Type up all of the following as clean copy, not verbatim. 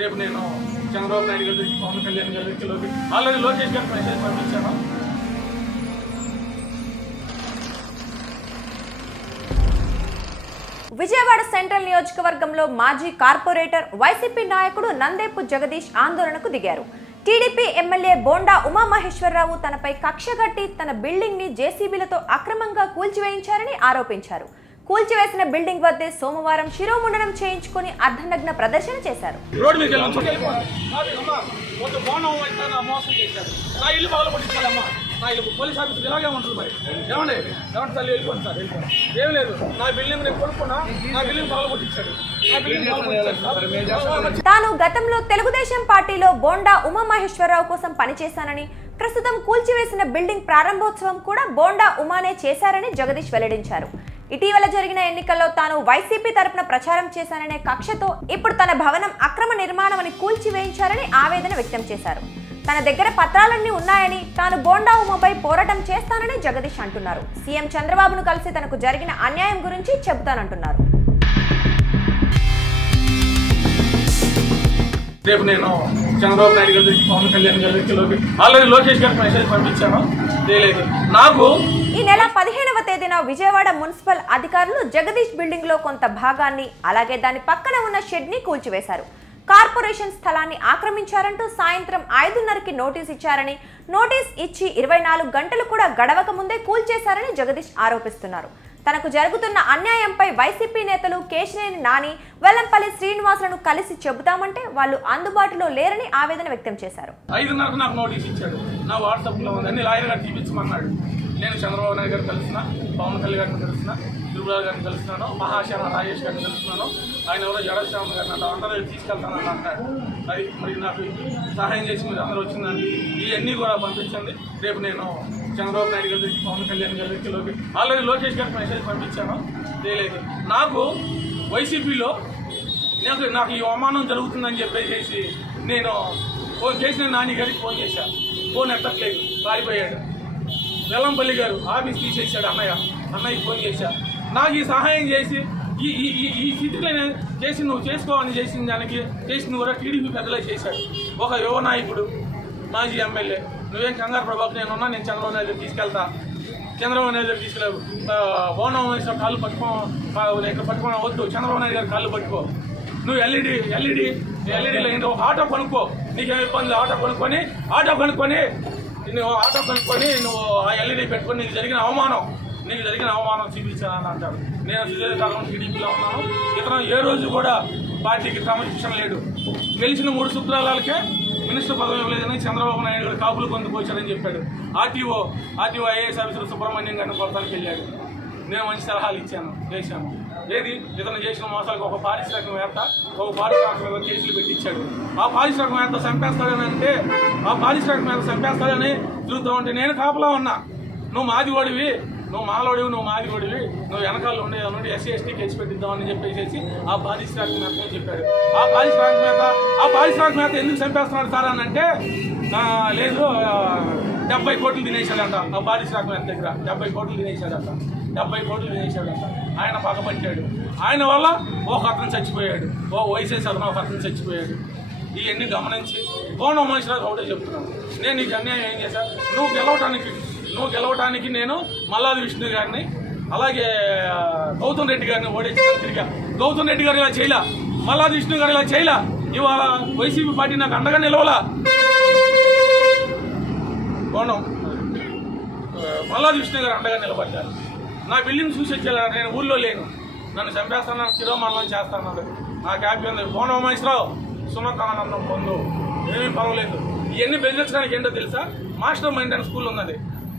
రేపు నేను చంద్రబాబు నాయుడు గారి దగ్గరికి పవన్ కళ్యాణ్ గారి దగ్గరికి ఆల్రెడీ లోకేష్ గారికి మెసేజ్ పంపించాను. విజయవాడ సెంట్రల్ నియోజకవర్గంలో మాజీ కార్పొరేటర్ వైసీపీ నాయకుడు నందేపు జగదీష్ ఆందోళనకు దిగారు. టీడీపీ ఎమ్మెల్యే బోండా ఉమామహేశ్వరరావు తనపై కక్షగట్టి తన బిల్డింగ్ ని జేసీబీలతో అక్రమంగా కూల్చివేయించారని ఆరోపించారు. కూల్చివేసిన బిల్డింగ్ వద్దే సోమవారం శిరోముండనం చేయించుకుని అర్ధనగ్న ప్రదర్శన చేశారు. తాను గతంలో తెలుగుదేశం పార్టీలో బోండా ఉమామహేశ్వరరావు కోసం పనిచేశానని, ప్రస్తుతం కూల్చివేసిన బిల్డింగ్ ప్రారంభోత్సవం కూడా బోండా ఉమానే చేశారని జగదీష్ వెల్లడించారు. ఇటీవల జరిగిన ఎన్నికల్లో తాను వైసీపీ తరపున ప్రచారం చేశాననే కక్షతో ఇప్పుడు తన భవనం అక్రమ నిర్మాణమని కూల్చివేయించారని ఆవేదన వ్యక్తం చేశారు. తన దగ్గర పత్రాలన్నీ ఉన్నాయని, తాను బోండా ఉమాపై పోరాటం చేస్తానని జగదీష్ అంటున్నారు. సీఎం చంద్రబాబును కలిసి తనకు జరిగిన అన్యాయం గురించి చెబుతానంటున్నారు. రేపు నేను చంద్రబాబు నాయుడు గారి దగ్గరికి పవన్ కళ్యాణ్ గారి దగ్గరికి ఆల్రెడీ లోకేష్ గారికి మెసేజ్ పంపించాను. నాకు ఈ నెల 15వ తేదీన విజయవాడ మున్సిపల్ అధికారులు జగదీష్ బిల్డింగ్ లో కొంత భాగాన్ని, అలాగే దాని పక్కన ఉన్న షెడ్ ని కూల్చివేశారు. కార్పొరేషన్ స్థలాన్ని ఆక్రమించారంటూ సాయంత్రం 5:30కి నోటీస్ ఇచ్చారని, నోటీస్ ఇచ్చి 24 గంటలు కూడా గడవక ముందే కూల్చేశారని జగదీష్ ఆరోపిస్తున్నారు. తనకు జరుగుతున్న అన్యాయంపై వైసీపీ నేతలు కేశినేని నాని, వెల్లంపల్లి శ్రీనివాసులను కలిసి చెబుతామంటే వాళ్ళు అందుబాటులో లేరని ఆవేదన వ్యక్తం చేశారు. 5:30కు నాకు నోటీస్ ఇచ్చాడు. నా వాట్సాప్ లో ఉందని లాయర్ గారు చూపించమన్నాడు. నేను చంద్రబాబు నాయుడు గారు కలిసిన, పవన్ కళ్యాణ్ గారిని కలిసిన, తిరుమల గారిని కలుస్తున్నాను, మహాశర రాజేష్ గారిని కలుస్తున్నాను. ఆయన ఎవరో జడశ్యామ గారిని అంటే అందరూ తీసుకెళ్తానని అంటాడు. అది మరి నాకు సహాయం చేసి మీరు అందరూ వచ్చిందండి. ఇవన్నీ కూడా పంపించండి. రేపు నేను చంద్రబాబు నాయుడు గారి దగ్గరికి, పవన్ కళ్యాణ్ గారి దగ్గరికి ఆల్రెడీ లోకేష్ గారికి మెసేజ్ పంపించాను. నాకు వైసీపీలో నాకు ఈ అవమానం జరుగుతుందని చెప్పేసి నేను కేసీఆర్ నాని గారికి ఫోన్ చేశాను. ఫోన్ ఎత్తట్లేదు, పారిపోయాడు. వెల్లంపల్లి గారు ఆఫీస్ తీసేసాడు. అన్నయ్యకి ఫోన్ చేశాను. నాకు ఈ సహాయం చేసి ఈ స్థితిలో నేను చేసి నువ్వు చేసుకోవాలని చేసిన దానికి చేసింది కూడా టీడీపీ పెద్దలే చేశాడు. ఒక యువ నాయకుడు, మాజీ ఎమ్మెల్యే, నువ్వేం కంగారు ప్రభాకు నేనున్నా, నేను చంద్రబాబు నాయుడు తీసుకెళ్తా, చంద్రబాబు నాయుడు గారు తీసుకెళ్ళావు, బోనం వేసిన కాళ్ళు పట్టుకోవడం వద్దు, చంద్రబాబు నాయుడు గారు కాళ్ళు పట్టుకో, నువ్వు ఎల్ఈడీలో ఏంటో ఒక ఆటో కొనుక్కో, నీకేమి ఇబ్బంది, ఆటో కొనుక్కొని నువ్వు ఆ ఎల్ఈడీ పెట్టుకొని నీకు జరిగిన అవమానం చూపించాలని అంటారు. నేను సుదీర్ఘకాలం టీడీపీలో ఉన్నాను. ఇతను ఏ రోజు కూడా పార్టీకి క్రమశిక్షణ లేడు. గెలిచిన 3 శుక్రాలకే మినిస్టర్ పదవి ఇవ్వలేదని చంద్రబాబు నాయుడు గారు కాపులు పొందుకోవచ్చారని చెప్పాడు. ఆర్టీఓ ఐఏఎస్ ఆఫీసర్ సుబ్రహ్మణ్యం గారిని కొడతానికి వెళ్ళాడు. నేను మంచి సలహాలు చేశాను. ఇతను చేసిన మోసాలకు ఒక పారిశ్రామికవేత్త కేసులు పెట్టించాడు. ఆ పారిశ్రామికవేత్త చంపేస్తాడని అంటే, ఆ పారిశ్రామికవేత్త చంపేస్తాడని తిరుగుతూ ఉంటే నేను కాపలా ఉన్నా. నువ్వు మాదివాడివి, నువ్వు మాదివాడివి, నువ్వు వెనకాల ఉండి ఎస్సీ ఎస్టీ కేసు పెట్టిద్దామని చెప్పేసి ఆ పారిశ్రామికవేత్త చెప్పాడు. ఆ పారిశ్రామికవేత్త ఎందుకు చంపేస్తున్నాడు సార్ అని అంటే, లేదు 70 కోట్లు తినేశాడంట. ఆ పారిశ్రామికవేత్త దగ్గర 70 కోట్లు తినేశాడంట. ఆయన పగబట్టాడు. ఆయన వల్ల ఒక అతను చచ్చిపోయాడు, వయసేసి అతను ఒక అతను చచ్చిపోయాడు. ఇవన్నీ గమనించి బోండా ఉమామహేశ్వరరావు ఒకటే చెప్తున్నాను, నేను నీకు అన్యాయం ఏం చేశాను, నువ్వు గెలవటానికి నేను మల్లాది విష్ణు గారిని, అలాగే గౌతమ్ రెడ్డి గారిని ఓడించాను. తిరిగా గౌతమ్ రెడ్డి గారు ఇలా చేయలా, మల్లాది విష్ణు గారు ఇలా చేయలా, ఇవాళ వైసీపీ పార్టీ నాకు అండగా నిలవలా. మల్లాది విష్ణు గారు అండగా నిలబడ్డారు. నా బిల్డింగ్ చూసి వచ్చేలా, నేను ఊళ్ళో లేను, నన్ను చంపేస్తాను, చిరోమరణం చేస్తాను. నాకు హ్యాపీ ఉంది. బోండా ఉమామహేశ్వరరావు సునకానందం పొందు, ఏమీ పర్వాలేదు. ఇవన్నీ బెదిరించడానికి ఏంటో తెలుసా, మాస్టర్ మైండ్ అని స్కూల్ ఉన్నది,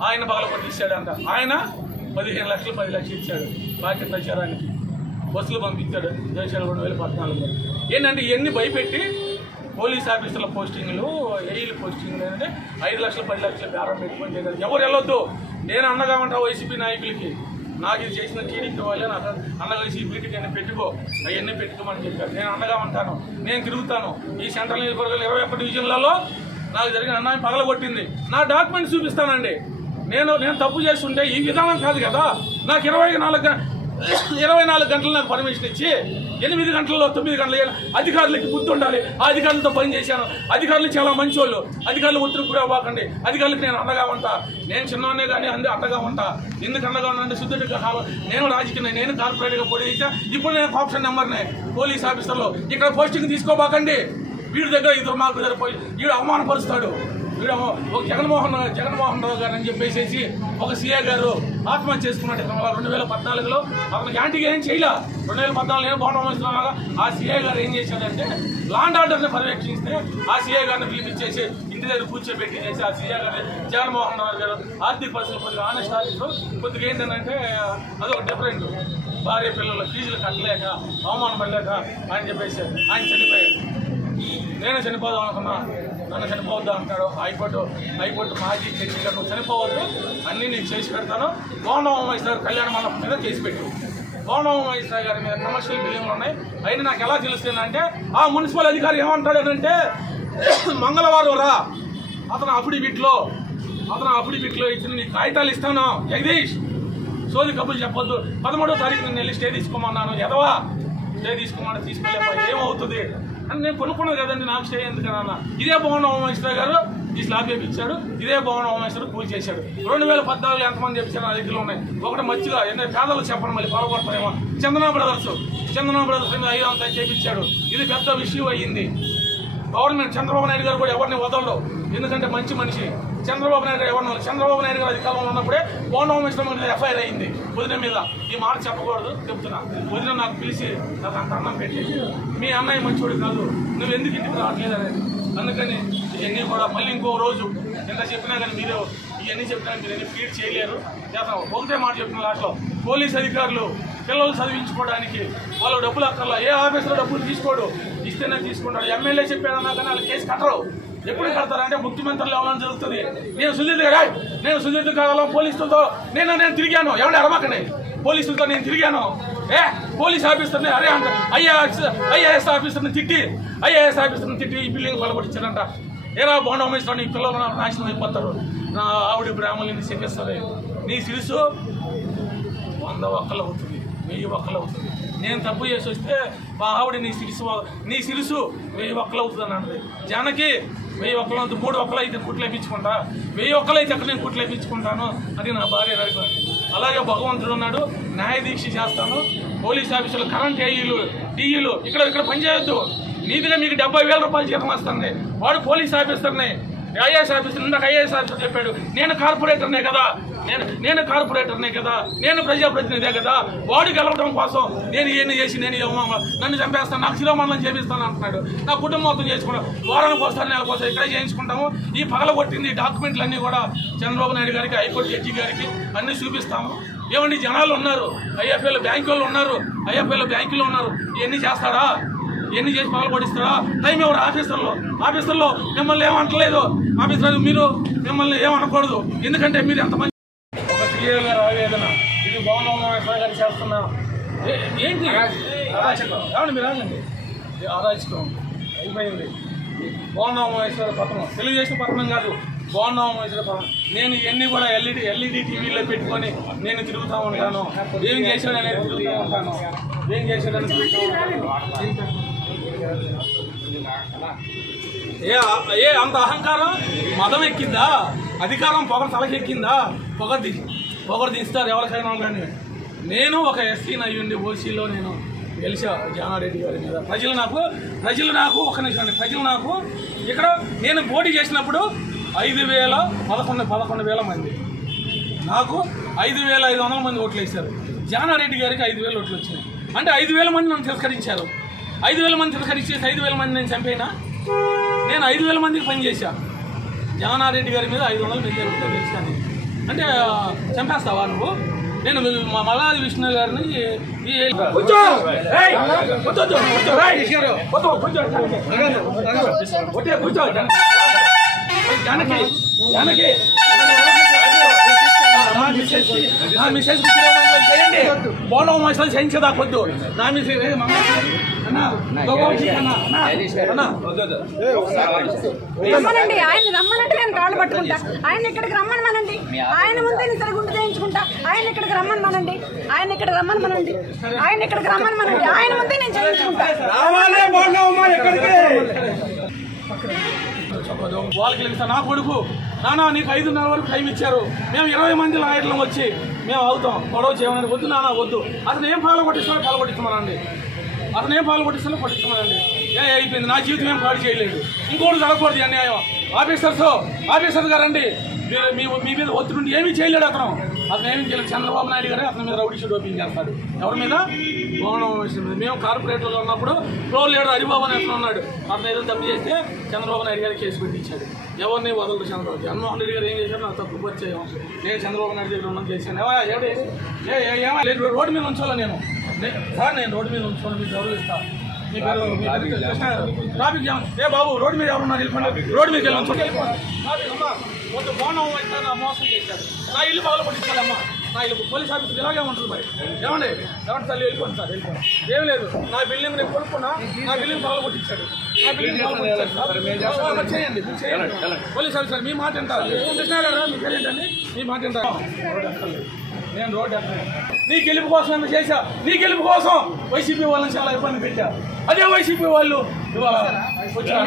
ఆయన పగలకొట్టి ఇచ్చాడంట. ఆయన 15 లక్షలు 10 లక్షలు ఇచ్చాడు బాధ్యత ప్రచారానికి. బస్సులు పంపించాడు 2014. ఏంటంటే ఇవన్నీ భయపెట్టి పోలీస్ ఆఫీసర్ల పోస్టింగ్లు, ఏఈల పోస్టింగ్లు అంటే 5 లక్షలు 10 లక్షలు బేరం పెట్టుకొని చేయగలరు. ఎవరు వెళ్ళొద్దు. నేను అండగా ఉంటా వైసీపీ నాయకులకి. నాకు ఇది చేసిన టీడీపీ వాళ్ళే నాకు అండగా ఈ మీటింగ్ అన్నీ అవన్నీ పెట్టుకోమని చెప్పారు. నేను అండగా ఉంటాను, నేను తిరుగుతాను. ఈ సెంట్రల్ నియోజకవర్గాలు 21 డివిజన్లలో నాకు జరిగిన అన్యాయం పగలగొట్టింది. నా డాక్యుమెంట్స్ చూపిస్తానండి. నేను తప్పు చేస్తుంటే ఈ విధానం కాదు కదా. నాకు 24 24 గంటలు నాకు పర్మిషన్ ఇచ్చి 8 గంటల్లో 9 గంటలు అధికారులకి బుద్ధి ఉండాలి. ఆ అధికారులతో పని చేశాను. అధికారులు చాలా మంచి వాళ్ళు. అధికారులు ఒత్తిడి కూడా అవ్వకండి. అధికారులకు నేను అండగా ఉంటా. నేను చిన్నవాడినే కానీ అండగా ఉంటా. ఎందుకు అండగా ఉన్నానంటే శుద్ధుడి నేను రాజకీయ నేను కార్పొరేట్గా పోటీ చేశా. ఇప్పుడు నేను ఆప్షన్ నెంబర్నే పోలీస్ ఆఫీసర్లో. ఇక్కడ పోస్టింగ్ తీసుకోబాకండి. వీడి దగ్గర ఇద్దరు మార్కులు సరిపోయి వీడు అవమానపరుస్తాడు. వీడు జగన్మోహన్ రావు గారు అని చెప్పేసి ఒక సీఏ గారు ఆత్మహత్య చేసుకున్నాడు 2014లో. అతనికి యాంటీగా ఏం చేయలే. 2014 నేను బాగుండగా ఆ సీఏ గారు ఏం చేశాడంటే లాండ్ ఆర్డర్ని పర్యవేక్షిస్తే ఆ సీఏ గారిని పిలిపించేసి ఇంటి దగ్గర కూర్చోబెట్టి చేసి ఆ సీఏ గారిని జగన్మోహన్ రావు గారు ఆర్థిక పరిస్థితులు కొద్దిగా ఆనెస్ట్ ఆఫీసర్ కొద్దిగా ఏంటంటే అదొక డిఫరెంట్. భార్య పిల్లలు ఫీజులు కట్టలేక అవమానం పడలేక అని చెప్పేసి ఆయన చనిపోయాడు. నేను చనిపోదాం అనుకున్నా. నన్ను చనిపోవద్దు అంటాడు హైకోర్టు మాజీ జడ్జి గారు నువ్వు చనిపోవద్దు, అన్నీ నేను చేసి పెడతాను. గోండం ఉమేశ్వర కళ్యాణ మండపం మీద కేసు పెట్టు. గోండం ఉమేశ్వర గారి మీద కమర్షియల్ బిల్డింగ్లు ఉన్నాయి. అయినా నాకు ఎలా తెలుస్తుందంటే ఆ మున్సిపల్ అధికారి ఏమంటాడంటే మంగళవారం రా అతను అఫిడవిట్లో ఇచ్చిన నీ కాగితాలు ఇస్తాను జగదీష్, సోది కబులు చెప్పొద్దు. 13వ తారీఖు నేను వెళ్ళి స్టే తీసుకోమన్నాను. ఎదవా స్టే తీసుకోమని తీసుకెళ్ళే ఏమవుతుంది అని నేను కొనుక్కున్నది కదండి. నాకు స్టే ఎందుకన్నా ఇదే భవన ఉమేశ్వర గారు ఈ స్లాబ్ వేయించాడు. ఇదే భవన ఉమేశ్వర పూజ చేశాడు. 2014 ఎంతమంది చెప్పారు నా దగ్గర ఉన్నాయి. ఒకటి మంచిగా పేదలు చెప్పండి మళ్ళీ పొరపడతారేమో. చందనా బ్రదర్స్ మీద 500 చేయించాడు. ఇది పెద్ద విషయం అయ్యింది. గవర్నమెంట్ చంద్రబాబు నాయుడు గారు కూడా ఎవరిని వదలడు. ఎందుకంటే మంచి మనిషి చంద్రబాబు నాయుడు ఎవరిని చంద్రబాబు నాయుడు గారు అధికారంలో ఉన్నప్పుడే గోండం ఉమేశ్వర మీద ఎఫ్ఐఆర్ అయింది. వదిన మీద ఈ మాట చెప్పకూడదు చెప్తున్నా. వదిన నాకు పిలిచి నాకు అంత అన్నం పెట్టేసి మీ అన్నయ్య మంచివాడు కాదు నువ్వు ఎందుకు ఇంటికి రావట్లేదు అనేది. అందుకని ఇవన్నీ కూడా మళ్ళీ ఇంకో రోజు ఎంత చెప్పినా కానీ మీరు ఇవన్నీ చెప్పినా మీరు ఎన్ని ఫీడ్ చేయలేరు. ఒకటే మాట చెప్తున్నా లాస్ట్లో పోలీస్ అధికారులు పిల్లలు చదివించుకోవడానికి వాళ్ళు డబ్బులు అక్కర్లా. ఏ ఆఫీసులో డబ్బులు తీసుకోడు, ఇస్తేనే తీసుకుంటాడు. ఎమ్మెల్యే చెప్పాడన్నా కానీ వాళ్ళు కేసు కట్టరు. ఎప్పుడు కడతారంటే ముఖ్యమంత్రులు ఎవరైనా జరుగుతుంది. నేను సుధీర్ కావాలం పోలీసులతో నేను తిరిగాను. ఎవరు అరమకండి పోలీసులతో నేను తిరిగాను. పోలీస్ ఆఫీసర్ని అరే అంట ఐఏఎస్ ఆఫీసర్ని తిట్టి ఈ బిల్డింగ్ పలకొట్టించారంట. ఏరా బోండా ఉమేశ్వర నీ పిల్లలు నాశనం అయిపోతారు. నా ఆవిడ బ్రాహ్మణుని చెప్పేస్తారు. నీ సిరుసు 100 ఒక్కలు అవుతుంది, 1000 ఒక్కలు అవుతుంది. నేను తప్పు చేసి వస్తే మా ఆవిడ నీ సిరుసు 1000 ఒక్కలు అవుతుంది అని అంటది. జానకి 1000 ఒక్కలు అవుతుంది. 3 ఒక్కలు అయితే కుట్లు వేయించుకుంటా, 1000 ఒక్కలు అయితే అక్కడ నేను కుట్లు వేయించుకుంటాను. అది నా భార్య నడిపోయింది. అలాగే భగవంతుడు ఉన్నాడు. న్యాయదీక్ష చేస్తాను. పోలీస్ ఆఫీసులు కరెంట్ ఏఈలు డిఈలు ఇక్కడ పనిచేయొద్దు. నీతిగా మీకు 70,000 రూపాయలు జీతం వస్తుంది. వాడు పోలీస్ ఆఫీసర్ని ఐఏఎస్ ఆఫీసర్ ఇందాక ఐఏఎస్ ఆఫీసర్ చెప్పాడు నేను కార్పొరేటర్నే కదా నేను ప్రజాప్రతినిధే కదా. వాడు గెలవడం కోసం నేను ఇవన్నీ చేసి నన్ను చంపేస్తాను, నాకు శిరోమండలం చేపిస్తాను అంటున్నాడు. నా కుటుంబం మొత్తం చేసుకున్నాం. వారానికి వస్తాను, నెలకు వస్తాను, ఇక్కడే చేయించుకుంటాము. ఈ పగలగొట్టింది డాక్యుమెంట్లు అన్నీ కూడా చంద్రబాబు నాయుడు గారికి హైకోర్టు జడ్జి గారికి అన్నీ చూపిస్తాము. ఏమండి జనాలు ఉన్నారు, ఐఎఫ్ఐలో బ్యాంకుల్లో ఉన్నారు, ఇవన్నీ చేస్తారా? ఎన్ని చేసి పగలగొడిస్తారా? టైం ఎవరు ఆఫీసర్లో మిమ్మల్ని ఏమంటలేదు. ఆఫీసర్ మీరు మిమ్మల్ని ఏమనకూడదు. ఎందుకంటే మీరు ఎంతమంది ఒక సీఏ గారు ఆవేదన ఇది భవన చేస్తున్నా ఏంటి అరాచకం. ఏమండి మీరు ఆగండి. అరాచకం అయిపోయింది. భవన పట్టణం తెలుగుదేశం పట్టణం కాదు, భవన పట్టణం. నేను ఇవన్నీ కూడా ఎల్ఈడి టీవీలో పెట్టుకొని నేను తిరుగుతూ ఉంటాను. ఏం చేశాడనేది తిరుగుతూ ఉంటాను. ఏం చేశాడని అంత అహంకారం మదం ఎక్కిందా? అధికారం పొగ తలకెక్కిందా? పొగరు తీస్తారు ఎవరికైనా కానీ. నేను ఒక ఎస్సీని అయ్యుండి ఓసీలో నేను గెలిచా జానారెడ్డి గారి మీద. ప్రజలు నాకు ఒక నిమిషం అండి. ప్రజలు నాకు ఇక్కడ నేను పోటీ చేసినప్పుడు 11,000 మంది నాకు 5,500 మంది ఓట్లు వేశారు. జానారెడ్డి గారికి 5,000 ఓట్లు వచ్చినాయి. అంటే 5,000 మంది నన్ను తిరస్కరించారు. 5,000 మంది తిరస్కరించేసి 5,000 మంది నేను చంపేనా? నేను 5,000 మందికి పనిచేశా. జానారెడ్డి గారి మీద 500 మంది గెలిచాను. అంటే చంపేస్తావా నువ్వు? నేను మల్లాది విష్ణు గారిని చేయండి. బోండం మసాలు చేయించేదాకొద్దు. నా మిస్ రమ్మనండి, ఆయన రమ్మనంటే నేను కాళ్ళు పట్టుకుంటా. ఆయన ఇక్కడికి రమ్మనమనండి, ఆయన ముందే నేను సరిగుండు చేయించుకుంటా. ఆయన ఇక్కడికి రమ్మనమనండి, ఆయన ఇక్కడికి రమ్మనమనండి, ఆయన ఇక్కడికి రమ్మనమనండి, ఆయన ముందే నేను చేయించుకుంటా. వాళ్ళకి తెలుసా నా కొడుకు నానా నీకు 5:30 వరకు టైం ఇచ్చారు, మేము 20 మంది లాయర్లం వచ్చి మేము అవుతాం, గొడవ చేయమని. వద్దు నానా వద్దు, అతను ఏం పాలు కొట్టిస్తామనండి, అతను ఏం పాలు కొట్టిస్తామనండి. అయిపోయింది, నా జీవితం ఏం పాడు చేయలేదు, ఇంకోటి జరగకూడదు అన్యాయం. ఆఫీసర్ గారండి, మీ మీద ఒత్తిడి ఏమీ చేయలేడు అతను ఏమీ చేయలేదు. చంద్రబాబు నాయుడు గారే అతని మీద రౌడీ షీట్ ఓపెన్ చేస్తాడు. ఎవరి మీద? మేము కార్పొరేటర్లో ఉన్నప్పుడు ఫ్లోర్ లీడర్ హరిబాబు అని అతను ఉన్నాడు, అతను ఏదో తప్పు చేస్తే చంద్రబాబు నాయుడు గారికి కేసు పెట్టించాడు. ఎవరిని వదలరు చంద్రబాబు. జగన్మోహన్ రెడ్డి గారు ఏం చేశారు, నాకు తప్పు పరిచయం, నేను చంద్రబాబు నాయుడు దగ్గర ఉన్నది చేశాను. లేదు రోడ్డు మీద ఉంచాలో నేను సార్, నేను రోడ్డు మీద ఉంచుకోండి, మీకు గౌరవిస్తాను. మీ పేరు ట్రాఫిక్ జామ్. బాబు రోడ్డు మీద ఎవరున్నారు, వెళ్ళిపోండి, రోడ్డు మీద మోసం చేశారు. నా ఇల్లు పగలు కొట్టించాలమ్మా, నా ఇల్లు పోలీస్ ఆఫీస్ ఇలాగే ఉంటుంది. మరి ఏమండి తల్లి వెళ్ళిపోండి సార్, వెళ్ళిపోండి. ఏం లేదు, నా బిల్డింగ్ నేను కొనుక్కున్నా, నా బిల్డింగ్ పగలు కొట్టించాడు, నా బిల్డింగ్ చేయండి. పోలీస్ ఆఫీసర్ మీ మాట అంటారు. కృష్ణ గారు మీ పేరు ఏంటండి, మీ మాట అంటారు. నేను రోడ్డు నీ గెలుపు కోసం ఎంత చేశా, నీ గెలుపు కోసం వైసీపీ వాళ్ళని చాలా ఇబ్బంది పెట్టా. అదే వైసీపీ వాళ్ళు ఇవాళ వచ్చిన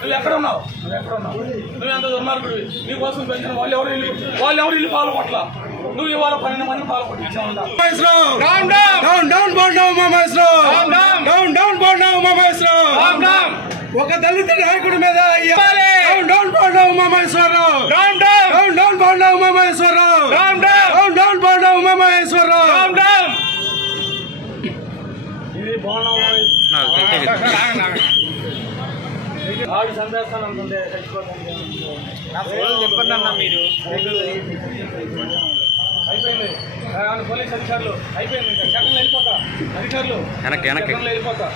నువ్వు ఎక్కడ ఉన్నావు, నువ్వు ఎంత దుర్మార్గుడివి. నీ కోసం పెంచిన వాళ్ళు ఎవరు ఇల్లు పాల్గొట్ల, నువ్వు ఇవాళ 12 మంది పాల్గొట్టించావు. ఒక దళిత నాయకుడి మీద ఉమామహేశ్వరరావు, ఇది ఆవిడ సందేశాలు అనుకుంటే చెప్పండి మీరు. అయిపోయింది పోలీస్ అధికారులు, అయిపోయింది ఇంకా సెకండ్లో వెళ్ళిపోతా. అధికారులు సెకండ్లో వెళ్ళిపోతా.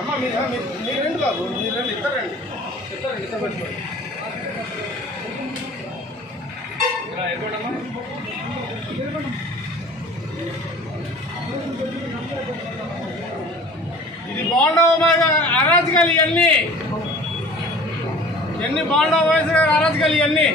అమ్మా మీరు రండి బాబు, మీరు రండి, ఇద్దరండి పెట్టుకోండి. ఎక్కడమ్మా ఇది బాగుండవు అరాజకాలు, ఇవన్నీ బాగుండవు అరాజకాలు ఇవన్నీ.